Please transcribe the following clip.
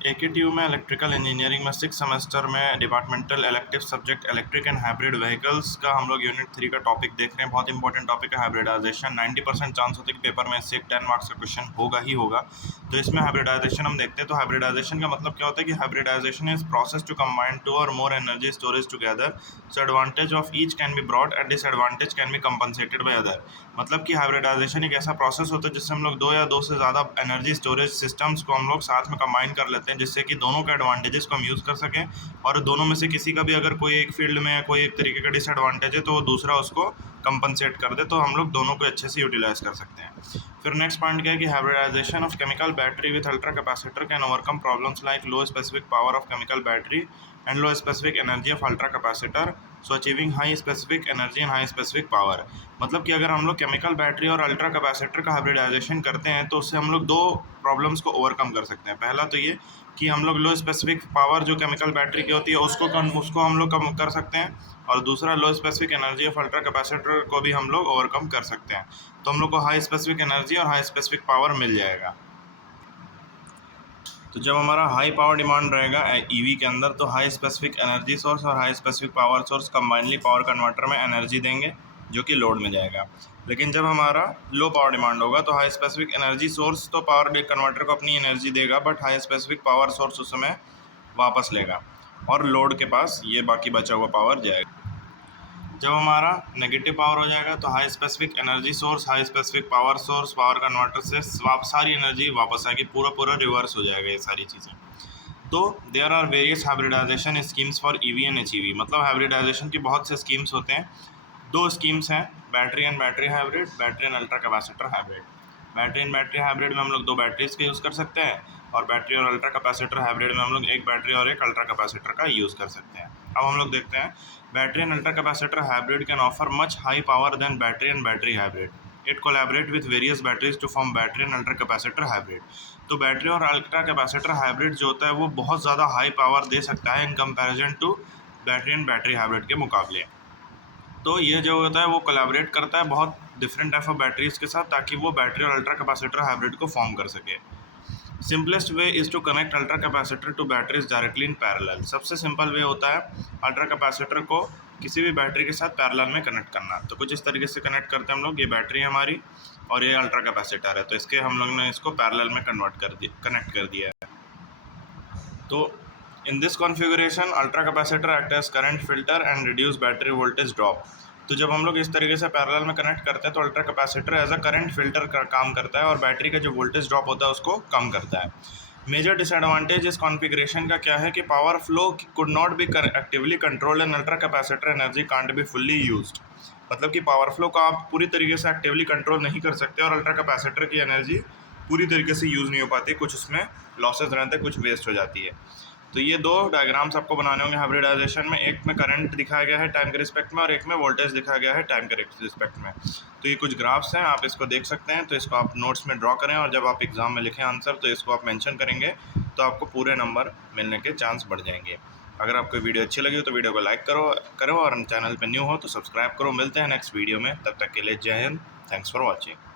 AKTU में electrical engineering में 6 semester में departmental elective subject electric and hybrid vehicles का हम लोग यूनिट 3 का टॉपिक देख रहे हैं। बहुत इंपॉर्टेंट टॉपिक है हाइब्रिडाइजेशन। 90% चांस होता है कि पेपर में इससे 10 मार्क्स का क्वेश्चन होगा ही होगा। तो इसमें हाइब्रिडाइजेशन हम देखते हैं। तो हाइब्रिडाइजेशन का मतलब क्या होता है कि hybridization is process to combine 2 और more energy storage together, so advantage of each can be brought and disadvantage can be compensated by other. मतलब कि हाइब्रिडाइजेशन एक ऐसा प्रोसेस होता है जिससे हम लोग 2 या 2 से ज़्यादा एनर्जी स्टोरेज सिस्टम्स को हम लोग साथ में कंबाइन कर लेते हैं, जिससे कि दोनों के एडवांटेजेस को हम यूज़ कर सकें और दोनों में से किसी का भी अगर कोई एक फील्ड में कोई एक तरीके का डिसएडवांटेज है तो वो दूसरा उसको कंपनसेट कर दे, तो हम लोग दोनों को अच्छे से यूटिलाइज कर सकते हैं। फिर नेक्स्ट पॉइंट क्या है कि hybridization of chemical battery with ultra capacitor can overcome problems like low specific power of chemical battery and low specific energy of ultra capacitor, so achieving high specific energy and high specific power. मतलब कि अगर हम लोग chemical battery और ultra capacitor का hybridization करते हैं तो उससे हम लोग 2 प्रॉब्लम्स को ओवरकम कर सकते हैं। पहला तो ये कि हम लोग लो स्पेसिफिक पावर जो केमिकल बैटरी की होती है उसको हम लोग कम कर सकते हैं, और दूसरा लो specific energy of ultra capacitor को भी हम लोग ओवरकम कर सकते हैं। तो हम लोग को हाई स्पेसिफिक एनर्जी और हाई स्पेसिफिक पावर मिल जाएगा। तो जब हमारा हाई पावर डिमांड रहेगा ईवी के अंदर, तो हाई स्पेसिफिक एनर्जी सोर्स और high specific power source combinedly power converter में एनर्जी देंगे जो कि लोड में जाएगा। लेकिन जब हमारा लो पावर डिमांड होगा तो हाई स्पेसिफिक एनर्जी सोर्स तो पावर कन्वर्टर को अपनी एनर्जी देगा, but high specific power source उस समय वापस लेगा और लोड के पास ये बाकी बचा हुआ पावर जाएगा। जब हमारा नेगेटिव पावर हो जाएगा तो high specific energy source, high specific power source, power converter से सारी एनर्जी वापस आएगी, पूरा रिवर्स हो जाएगा ये सारी चीज़ें। तो there are various hybridization schemes for EV and HEV. मतलब हाइब्रिडाइजेशन की बहुत से स्कीम्स होते हैं। 2 स्कीम्स हैं, battery and battery hybrid, battery and ultra capacitor hybrid. Battery and battery hybrid में हम लोग 2 बैटरीज का यूज़ कर सकते हैं, और बैटरी और अल्ट्रा कैपेसिटर हाइब्रिड में हम लोग 1 बैटरी और 1 अल्ट्रा कैपेसिटर का यूज़ कर सकते हैं। अब हम लोग देखते हैं, battery and ultra capacitor hybrid can offer much high power than battery and battery hybrid. It collaborate with various batteries to form battery and ultra capacitor hybrid. तो बैटरी और अल्ट्रा कैपेसिटर हाइब्रिड जो होता है वो बहुत ज़्यादा high power दे सकता है in comparison to battery and battery hybrid के मुकाबले। तो ये जो होता है वो कोलैबोरेट करता है बहुत डिफरेंट टाइप ऑफ बैटरीज के साथ, ताकि वो बैटरी और अल्ट्रा कैपेसिटर हाइब्रिड को फॉर्म कर सके। Simplest way is to connect ultra capacitor to batteries directly in parallel. सबसे सिंपल वे होता है अल्ट्रा कैपेसिटर को किसी भी बैटरी के साथ पैरेलल में कनेक्ट करना। तो कुछ इस तरीके से कनेक्ट करते हैं हम लोग, ये बैटरी है हमारी और ये अल्ट्रा कैपेसिटर है, तो इसके हम लोग ने इसको पैरेलल में कनेक्ट कर दिया है। तो in this configuration ultra capacitor act as current filter and reduce battery voltage drop. तो जब हम लोग इस तरीके से पैरेलल में कनेक्ट करते हैं तो ultra capacitor as a current filter का काम करता है और बैटरी का जो वोल्टेज ड्रॉप होता है उसको कम करता है। मेजर डिसएडवांटेज इस कॉन्फ़िगरेशन का क्या है कि power flow could not be actively controlled and ultra capacitor energy can't be fully used. मतलब कि पावर फ्लो का आप पूरी तरीके से एक्टिवली कंट्रोल नहीं कर सकते और अल्ट्रा कैपेसिटर की एनर्जी पूरी तरीके से यूज़ नहीं हो पाती, कुछ उसमें लॉसेज रहते हैं, कुछ वेस्ट हो जाती है। तो ये 2 डायग्राम्स आपको बनाने होंगे हाइब्रिडाइजेशन में। एक में करंट दिखाया गया है टाइम के रिस्पेक्ट में और एक में वोल्टेज दिखाया गया है टाइम के रिस्पेक्ट में। तो ये कुछ ग्राफ्स हैं, आप इसको देख सकते हैं। तो इसको आप नोट्स में ड्रॉ करें और जब आप एग्ज़ाम में लिखें आंसर तो इसको आप मेंशन करेंगे, तो आपको पूरे नंबर मिलने के चांस बढ़ जाएंगे। अगर आपको वीडियो अच्छी लगी हो तो वीडियो को लाइक करो और चैनल पर न्यू हो तो सब्सक्राइब करो। मिलते हैं नेक्स्ट वीडियो में, तब तक के लिए जय हिंद, थैंक्स फॉर वॉचिंग।